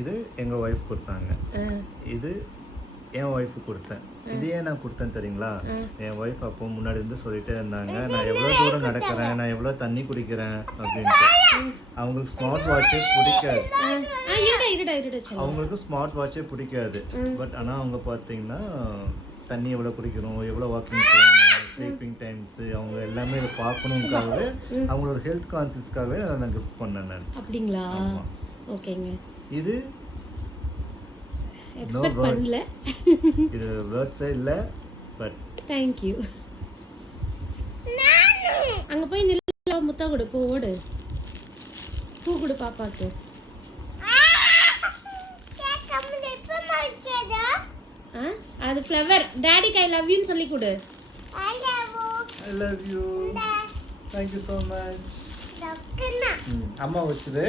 இது எங்க ஒய்ஃப் கொடுத்தாங்க. இது என் ஒய்ஃபு கொடுத்தேன். இது ஏன் நான் கொடுத்தேன் தெரியுங்களா? என் ஒய்ஃப் அப்போ முன்னாடி இருந்து சொல்லிட்டே இருந்தாங்க, நான் எவ்வளோ தூரம் நடக்கிறேன், நான் எவ்வளோ தண்ணி குடிக்கிறேன் அப்படின்ட்டு. அவங்களுக்கு ஸ்மார்ட் வாட்சே பிடிக்காது. அவங்களுக்கு ஸ்மார்ட் வாட்சே பிடிக்காது. பட் ஆனால் அவங்க பார்த்தீங்கன்னா தண்ணி எவ்வளோ குடிக்கிறோம், எவ்வளோ வாக்கிங் போகணும், ஸ்லீப்பிங் டைம்ஸு, அவங்க எல்லாமே இதை பார்க்கணுங்காகவே அவங்களோட ஹெல்த் கான்சியஸ்க்காகவே அதை நான் கிஃப்ட் பண்ணேன் நான். அப்படிங்களா? ஓகேங்க. இது எக்ஸ்பெக்ட் பண்ணல. இது வேர்ட்ஸே இல்ல, பட் थैंक यू. அங்க போய் நில்ல, முத்தா கொடு, போ ஓடு, பூ கொடு பாப்பாக்கு. அது ஃப்ளவர். டாடிக்கு ஐ லவ் யூன்னு சொல்லி கொடு. I love you. Thank you so much. அம்மா வச்சது